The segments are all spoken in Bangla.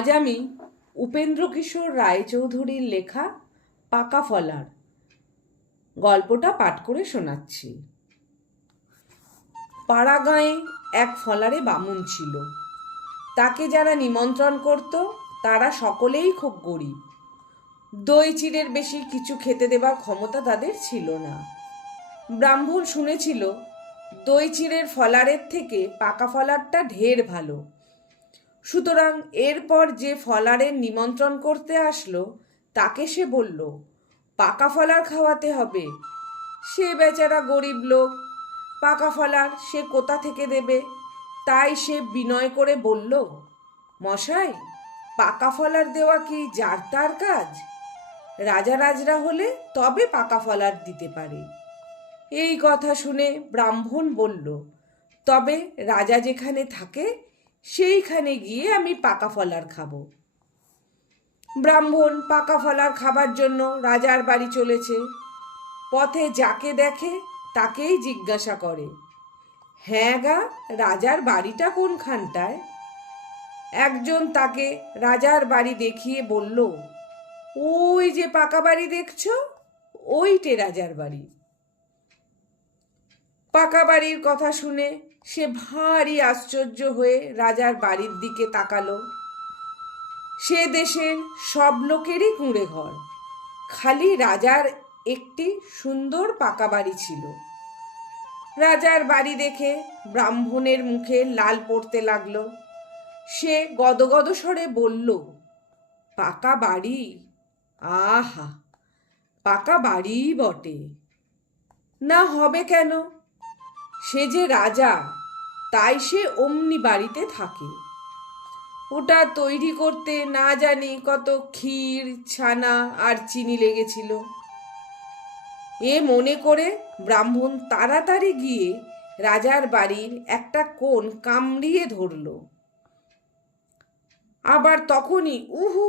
আজ আমি উপেন্দ্রকিশোর রায়চৌধুরীর লেখা পাকা ফলার গল্পটা পাঠ করে শোনাচ্ছি। পাড়াগাঁয়ে এক ফলারে বামুন ছিল। তাকে যারা নিমন্ত্রণ করত, তারা সকলেই খুব গরিব। দই চিড়ের বেশি কিছু খেতে দেবার ক্ষমতা তাদের ছিল না। ব্রাহ্মণ শুনেছিল, দই চিড়ের ফলারের থেকে পাকা ফলারটা ঢের ভালো। সুতরাং এরপর যে ফলারের নিমন্ত্রণ করতে আসলো, তাকে সে বলল, পাকা ফলার খাওয়াতে হবে। সে বেচারা গরিব লোক। পাকা ফলার সে কোথা থেকে দেবে? তাই সে বিনয় করে বলল, মশাই, পাকা ফলার দেওয়া কি যার তার কাজ? রাজা রাজরা হলে তবে পাকা ফলার দিতে পারে। এই কথা শুনে ব্রাহ্মণ বলল, তবে রাজা যেখানে থাকে সেইখানে গিয়ে আমি পাকা ফলার খাব। ব্রাহ্মণ পাকা ফলার খাবার জন্য রাজার বাড়ি চলেছে। পথে যাকে দেখে তাকেই জিজ্ঞাসা করে হ্যাঁ গা, রাজার বাড়িটা কোনখানটায়? একজন তাকে রাজার বাড়ি দেখিয়ে বলল, ওই যে পাকা বাড়ি দেখছ, ওইটে রাজার বাড়ি। পাকা বাড়ির কথা শুনে সে ভারী আশ্চর্য হয়ে রাজার বাড়ির দিকে তাকালো। সে দেশের সব লোকেরই কুঁড়ে ঘর। খালি রাজার একটি সুন্দর পাকা বাড়ি ছিল। রাজার বাড়ি দেখে ব্রাহ্মণের মুখে লাল পড়তে লাগল। সে গদগদ স্বরে বলল, পাকা বাড়ি? আহা, পাকা বাড়িই বটে। না হবে কেন? সে যে রাজা, তাই সে অমনি বাড়িতে থাকে। ওটা তৈরি করতে না জানি কত ক্ষীর, ছানা আর চিনি লেগেছিল। এ মনে করে ব্রাহ্মণ তাড়াতাড়ি গিয়ে রাজার বাড়ির একটা কোণ কামড়িয়ে ধরল। আবার তখনই উহু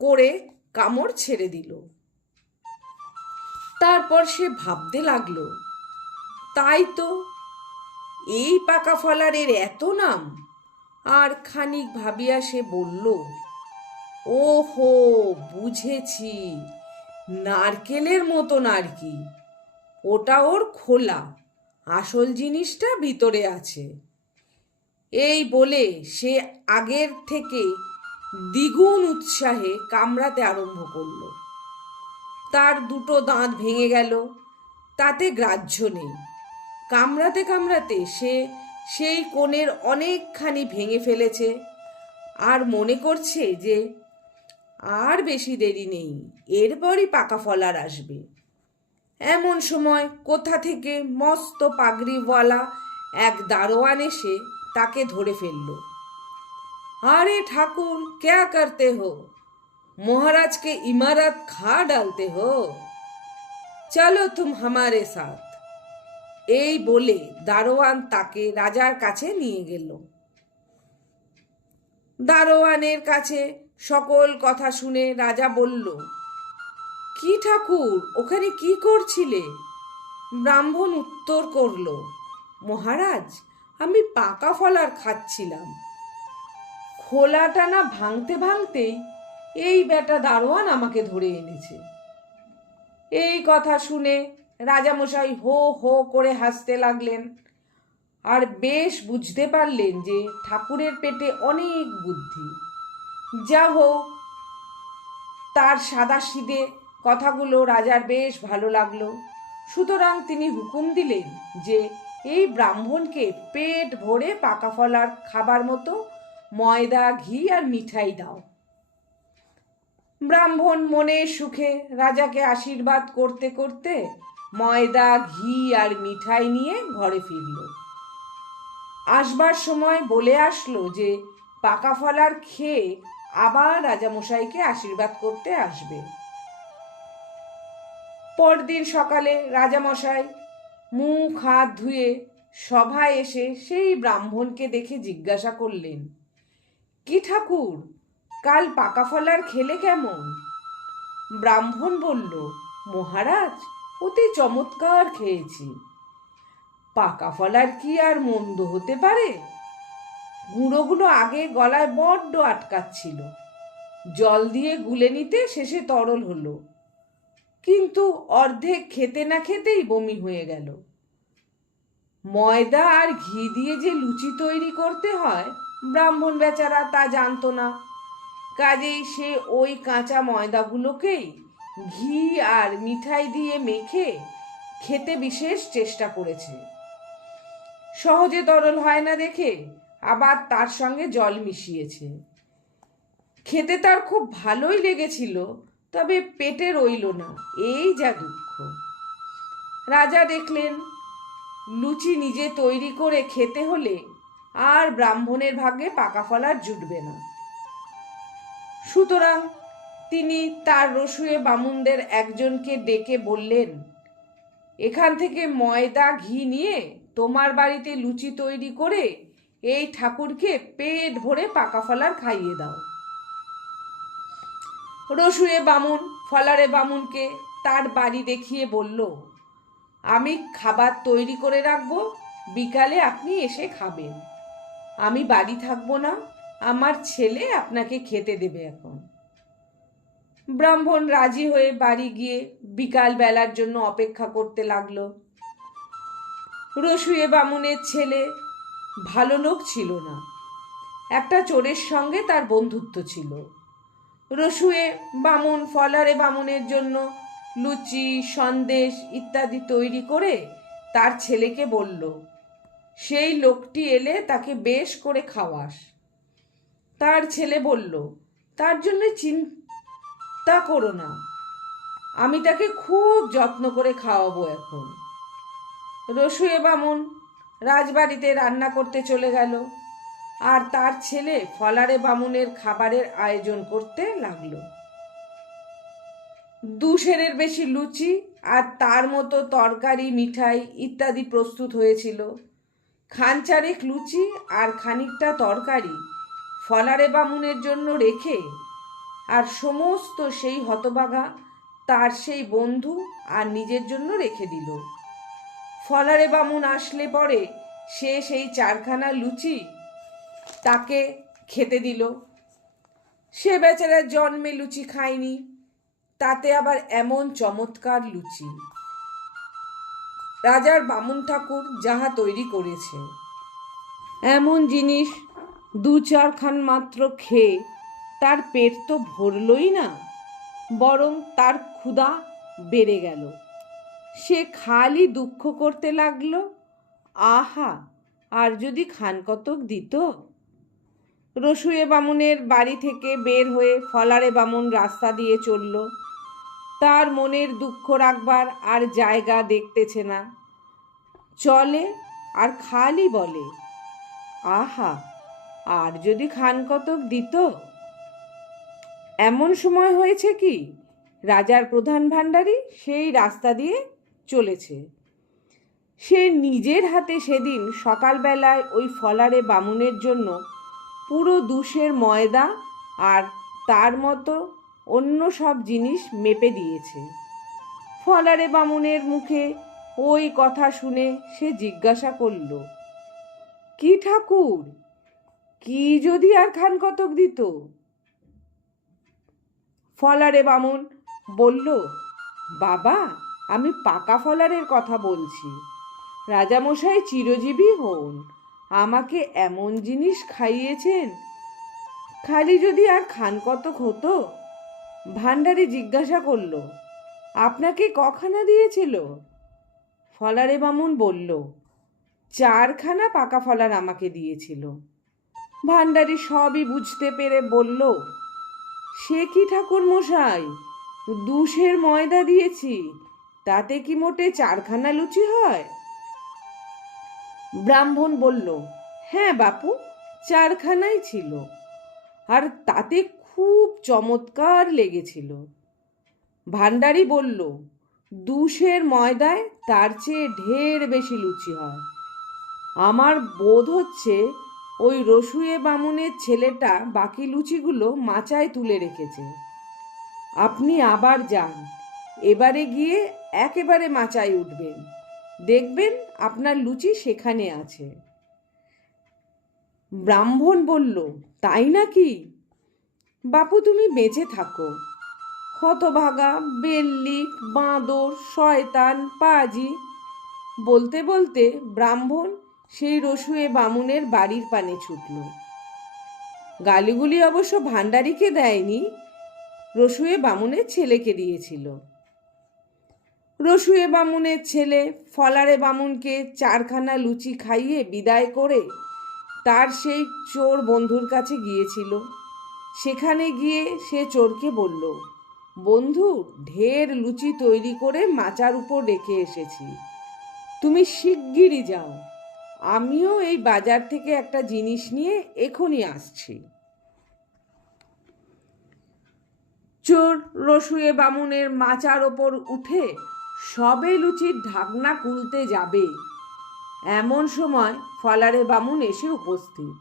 করে কামড় ছেড়ে দিল। তারপর সে ভাবতে লাগল তাই তো। এই পাকা ফলারের এত নাম। আর খানিক ভাবিয়া সে বলল, ওহো, বুঝেছি। নারকেলের মতন আর কি ওটা ওর খোলা। আসল জিনিসটা ভিতরে আছে। এই বলে সে আগের থেকে দ্বিগুণ উৎসাহে কামড়াতে আরম্ভ করল। তার দুটো দাঁত ভেঙে গেল। তাতে গ্রাহ্য নেই। কামড়াতে কামড়াতে সে সেই কোণের অনেকখানি ভেঙে ফেলেছে আর মনে করছে যে আর বেশি দেরি নেই এরপরই পাকা ফলার আসবে এমন সময় কোথা থেকে মস্ত পাগড়িওয়ালা এক দারোয়ান এসে তাকে ধরে ফেলল আরে ঠাকুর ক্যা করতে হো महाराज के इमारत खा डालते हो চলো তুম হামারে সাথ এই বলে দারোয়ান তাকে রাজার কাছে নিয়ে গেল। দারোয়ানের কাছে সকল কথা শুনে রাজা বলল, কি ঠাকুর, ওখানে কি করছিলে? ব্রাহ্মণ উত্তর করল, মহারাজ, আমি পাকা ফলার খাচ্ছিলাম। খোলাটা না ভাঙতে ভাঙতেই এই বেটা দারোয়ান আমাকে ধরে এনেছে। এই কথা শুনে রাজামশাই হো হো করে হাসতে লাগলেন। আর বেশ বুঝতে পারলেন যে ঠাকুরের পেটে অনেক বুদ্ধি। যা হোক, তার সাদা সিদে কথাগুলো রাজার বেশ ভালো লাগল। সুতরাং তিনি হুকুম দিলেন যে এই ব্রাহ্মণকে পেট ভরে পাকা ফলার খাবার মতো ময়দা, ঘি আর মিঠাই দাও। ব্রাহ্মণ মনের সুখে রাজাকে আশীর্বাদ করতে করতে ময়দা, ঘি আর মিঠাই নিয়ে ঘরে ফিরল। আসবার সময় বলে আসলো যে, পাকা ফলার খেয়ে আবার রাজামশাইকে আশীর্বাদ করতে আসবে। পরদিন সকালে রাজামশাই মুখ, হাত ধুয়ে সভায় এসে সেই ব্রাহ্মণকে দেখে জিজ্ঞাসা করলেন, কি ঠাকুর, কাল পাকা ফলার খেলে কেমন? ব্রাহ্মণ বলল, মহারাজ অতি চমৎকার খেয়েছি। পাকা ফলার কি আর মন্দ হতে পারে? গুঁড়োগুলো আগে গলায় বড্ড আটকাচ্ছিল। জল দিয়ে গুলে নিতে শেষে তরল হলো। কিন্তু অর্ধেক খেতে না খেতেই বমি হয়ে গেল। ময়দা আর ঘি দিয়ে যে লুচি তৈরি করতে হয়, ব্রাহ্মণ বেচারা তা জানতো না। কাজেই সে ওই কাঁচা ময়দাগুলোকেই ঘি আর মিঠাই দিয়ে মেখে খেতে বিশেষ চেষ্টা করেছে। সহজে তরল হয় না দেখে আবার তার সঙ্গে জল মিশিয়েছে। খেতে তার খুব ভালোই লেগেছিল, তবে পেটে রইল না, এই যা দুঃখ। রাজা দেখলেন, লুচি নিজে তৈরি করে খেতে হলে আর ব্রাহ্মণের ভাগ্যে পাকা ফলার জুটবে না। সুতরাং তিনি তার রসুয়ে বামুনদের একজনকে ডেকে বললেন, এখান থেকে ময়দা ঘি নিয়ে তোমার বাড়িতে লুচি তৈরি করে এই ঠাকুরকে পেট ভরে পাকা ফলার খাইয়ে দাও। রসুয়ে বামুন, ফলারে বামুনকে তার বাড়ি দেখিয়ে বলল, আমি খাবার তৈরি করে রাখব, বিকালে আপনি এসে খাবেন। আমি বাড়ি থাকব না, আমার ছেলে আপনাকে খেতে দেবে এখন। ব্রাহ্মণ রাজি হয়ে বাড়ি গিয়ে বিকাল বেলার জন্য অপেক্ষা করতে লাগল। রসুয়ে বামুনের ছেলে ভালো লোক ছিল না। একটা চোরের সঙ্গে তার বন্ধুত্ব ছিল। রসুয়ে বামুন ফলারে বামুনের জন্য লুচি, সন্দেশ ইত্যাদি তৈরি করে তার ছেলেকে বলল, সেই লোকটি এলে তাকে বেশ করে খাওয়াস। তার ছেলে বলল, তার জন্য চিন্তা করো না। আমি তাকে খুব যত্ন করে খাওয়াবো এখন। রসুয়ে বামুন, রাজবাড়িতে রান্না করতে চলে গেল। আর তার ছেলে ফলারে বামুনের খাবারের আয়োজন করতে লাগল। দু সেরের বেশি লুচি আর তার মতো তরকারি, মিঠাই ইত্যাদি প্রস্তুত হয়েছিল। খানচারেক লুচি আর খানিকটা তরকারি ফলারে বামুনের জন্য রেখে আর সমস্ত সেই হতবাগা তার সেই বন্ধু আর নিজের জন্য রেখে দিল। ফলারে বামুন আসলে পরে সে সেই চারখানা লুচি তাকে খেতে দিল। সে বেচারা জন্মে লুচি খায়নি, তাতে আবার এমন চমৎকার লুচি। রাজার বামুন ঠাকুর যাহা তৈরি করেছে। এমন জিনিস দু চারখান মাত্র খেয়ে তার পেট তো ভরলই না, বরং তার ক্ষুধা বেড়ে গেল। সে খালি দুঃখ করতে লাগল, আহা, আর যদি খানকতক দিত? রসুয়ে বামুনের বাড়ি থেকে বের হয়ে ফলারে বামুন রাস্তা দিয়ে চলল। তার মনের দুঃখ রাখবার আর জায়গা দেখতেছে না। চলে আর খালি বলে, আহা, আর যদি খান কতক দিত? এমন সময় হয়েছে কি? রাজার প্রধান ভাণ্ডারী সেই রাস্তা দিয়ে চলেছে। সে নিজের হাতে সেদিন সকালবেলায় ওই ফলারে বামুনের জন্য পুরো দুশের ময়দা আর তার মতো অন্য সব জিনিস মেপে দিয়েছে। ফলারে বামুনের মুখে ওই কথা শুনে সে জিজ্ঞাসা করল, কি ঠাকুর? কি যদি আর খান কতক দিত? ফলারে বামুন। বলল, বাবা, আমি পাকা ফলারের কথা বলছি। রাজামশাই চিরজীবী হন। আমাকে এমন জিনিস খাইয়েছেন। খালি যদি আর খান কতক হতো? ভান্ডারি জিজ্ঞাসা করল, আপনাকে কখানা দিয়েছিল? ফলারে বামুন বলল, চারখানা পাকা ফলার আমাকে দিয়েছিল। ভান্ডারি সবই বুঝতে পেরে বলল সে কি ঠাকুর মশাই? দুশের ময়দা দিয়েছি, তাতে কি মোটে চারখানা লুচি হয়? ব্রাহ্মণ বলল হ্যাঁ বাপু, চারখানাই ছিল, আর তাতে খুব চমৎকার লেগেছিল। ভান্ডারি বলল, দুশের ময়দায় তার চেয়ে ঢের বেশি লুচি হয়। আমার বোধ হচ্ছে ওই রসুয়ে বামুনের ছেলেটা বাকি লুচিগুলো মাচায় তুলে রেখেছে। আপনি আবার যান। এবারে গিয়ে একেবারে মাচায় উঠবেন। দেখবেন আপনার লুচি সেখানে আছে। ব্রাহ্মণ বলল, তাই নাকি? বাপু, তুমি বেঁচে থাকো। হতভাগা, বেল্লিক, বাঁদর, শয়তান, পাজি। বলতে বলতে ব্রাহ্মণ সেই রসুয়ে বামুনের বাড়ির পানে ছুটল। গালিগুলি অবশ্য ভাণ্ডারিকে দেয়নি, রসুয়ে বামুনের ছেলেকে দিয়েছিল। রসুয়ে বামুনের ছেলে ফলারে বামুনকে চারখানা লুচি খাইয়ে বিদায় করে তার সেই চোর বন্ধুর কাছে গিয়েছিল। সেখানে গিয়ে সে চোরকে বলল, বন্ধু, ঢের লুচি তৈরি করে মাচার উপর রেখে এসেছি। তুমি শিগগিরই যাও। আমিও এই বাজার থেকে একটা জিনিস নিয়ে এখনই আসছি। চোর, রসুয়ে বামুনের মাচার ওপর উঠে সবে লুচির ঢাকনা খুলতে যাবে। এমন সময় ফলারে বামুন এসে উপস্থিত।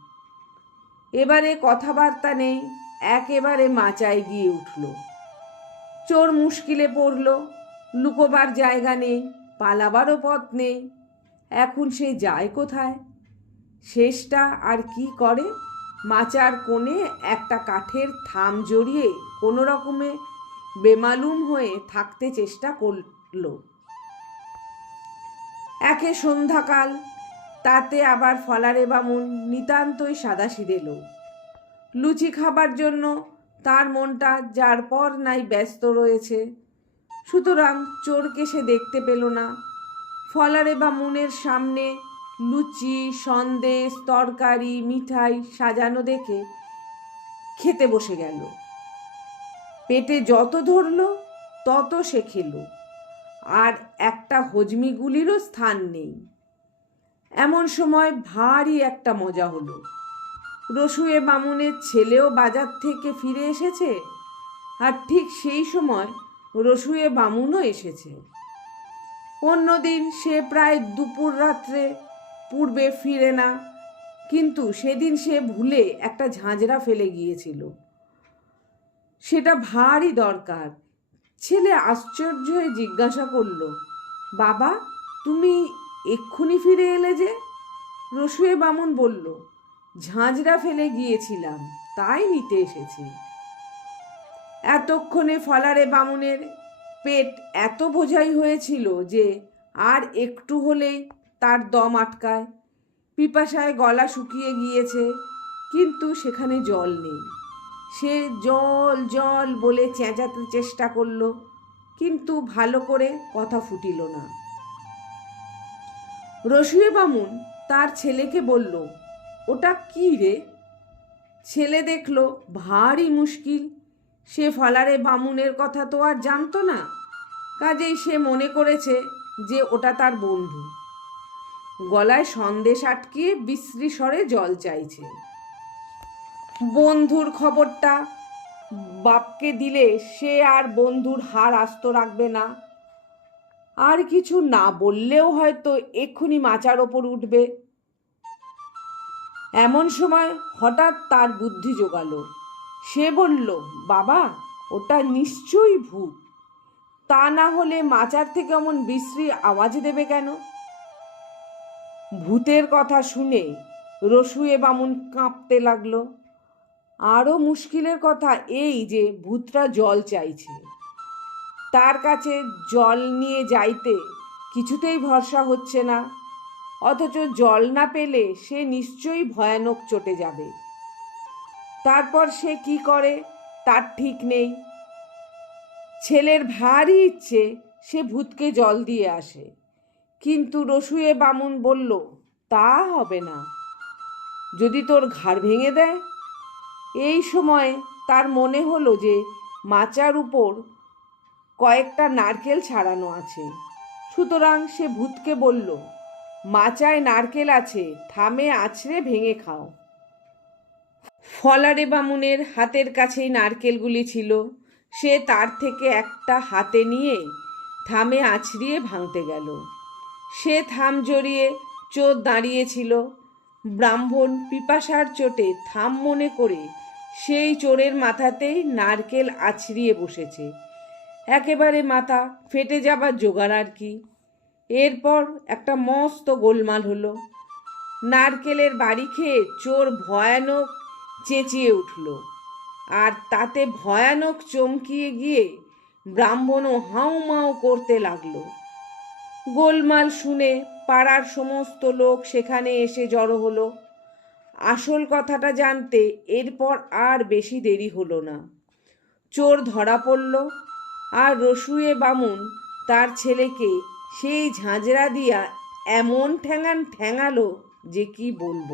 এবারে কথাবার্তা নেই, একেবারে মাচায় গিয়ে উঠল। চোর মুশকিলে পড়ল, লুকোবার জায়গা নেই, পালাবারও পথ নেই এখন সে যায় কোথায়? শেষটা আর কি করে? মাচার কোণে একটা কাঠের থাম জড়িয়ে কোনো রকমে বেমালুম হয়ে থাকতে চেষ্টা করল। একে সন্ধ্যাকাল, তাতে আবার ফলারে বামুন নিতান্তই সাদাসিধে লোক। লুচি খাবার জন্য তার মনটা যার পর নাই ব্যস্ত রয়েছে। সুতরাং চোরকে সে দেখতে পেল না। ফলারে বামুনের সামনে লুচি, সন্দেশ, তরকারি, মিঠাই সাজানো দেখে খেতে বসে গেল। পেটে যত ধরল, তত সে খেলো। আর একটা হজমিগুলিরও স্থান নেই। এমন সময় ভারী একটা মজা হলো। রসুয়ে বামুনের ছেলেও বাজার থেকে ফিরে এসেছে, আর ঠিক সেই সময় রসুয়ে বামুনও এসেছে। অন্যদিন সে প্রায় দুপুর রাত্রে পূর্বে ফিরে না, কিন্তু সেদিন সে ভুলে একটা ঝাঁঝরা ফেলে গিয়েছিল। সেটা ভারী দরকার। ছেলে আশ্চর্য হয়ে জিজ্ঞাসা করল, বাবা, তুমি এক্ষুনি ফিরে এলে যে? রসুয়ে বামুন বলল, ঝাঁঝরা ফেলে গিয়েছিলাম, তাই নিতে এসেছি। এতক্ষণে ফলারে বামুনের পেট এত বোঝাই হয়েছিল যে আর একটু হলেই তার দম আটকায়। পিপাসায় গলা শুকিয়ে গিয়েছে, কিন্তু সেখানে জল নেই। সে জল জল বলে চেঁচাতে চেষ্টা করল, কিন্তু ভালো করে কথা ফুটিল না। রসুয়ে বামুন তার ছেলেকে বলল, ওটা কী রে? ছেলে দেখল, ভারী মুশকিল। সে ফলারে বামুনের কথা তো আর জানতো না। কাজেই সে মনে করেছে যে ওটা তার বন্ধু। গলায় সন্দেশ আটকিয়ে বিশ্রী স্বরে জল চাইছে। বন্ধুর খবরটা বাপকে দিলে সে আর বন্ধুর হার আস্ত রাখবে না। আর কিছু না বললেও হয়তো এক্ষুনি মাচার ওপর উঠবে। এমন সময় হঠাৎ তার বুদ্ধি জোগালো। সে বলল, বাবা, ওটা নিশ্চয়ই ভূত। তা না হলে মাচার থেকে এমন বিশ্রী আওয়াজ দেবে কেন? ভূতের কথা শুনে রসুয়ে বামুন কাঁপতে লাগল। আরও মুশকিলের কথা এই যে ভূতরা জল চাইছে। তার কাছে জল নিয়ে যাইতে কিছুতেই ভরসা হচ্ছে না, অথচ জল না পেলে সে নিশ্চয়ই ভয়ানক চটে যাবে। তারপর সে কি করে? তার ঠিক নেই। ছেলের ভারী ইচ্ছে, সে ভূতকে জল দিয়ে আসে। কিন্তু রসুয়ে বামুন বলল, তা হবে না। যদি তোর ঘাড় ভেঙে দেয়? এই সময় তার মনে হলো যে মাচার উপর কয়েকটা নারকেল ছাড়ানো আছে। সুতরাং সে ভূতকে বলল, মাচায় নারকেল আছে, থামে আছড়ে ভেঙে খাও। ফলারে বামুনের হাতের কাছেই নারকেলগুলি ছিল। সে তার থেকে একটা হাতে নিয়ে থামে আছড়িয়ে ভাঙতে গেল। সে থাম জড়িয়ে চোর দাঁড়িয়েছিল। ব্রাহ্মণ পিপাসার চোটে থাম মনে করে সেই চোরের মাথাতেই নারকেল আছড়িয়ে বসেছে। একেবারে মাথা ফেটে যাবার জোগাড় আর কি। এরপর একটা মস্ত গোলমাল হলো। নারকেলের বাড়ি খেয়ে চোর ভয়ানক চেঁচিয়ে উঠল। আর তাতে ভয়ানক চমকিয়ে গিয়ে ব্রাহ্মণও হাউ মাউ করতে লাগল। গোলমাল শুনে পাড়ার সমস্ত লোক সেখানে এসে জড়ো হলো। আসল কথাটা জানতে এরপর আর বেশি দেরি হলো না। চোর ধরা পড়ল, আর রসুয়ে বামুন তার ছেলেকে সেই ঝাঁঝরা দিয়া এমন ঠ্যাঙান ঠ্যাঙালো যে কি বলব।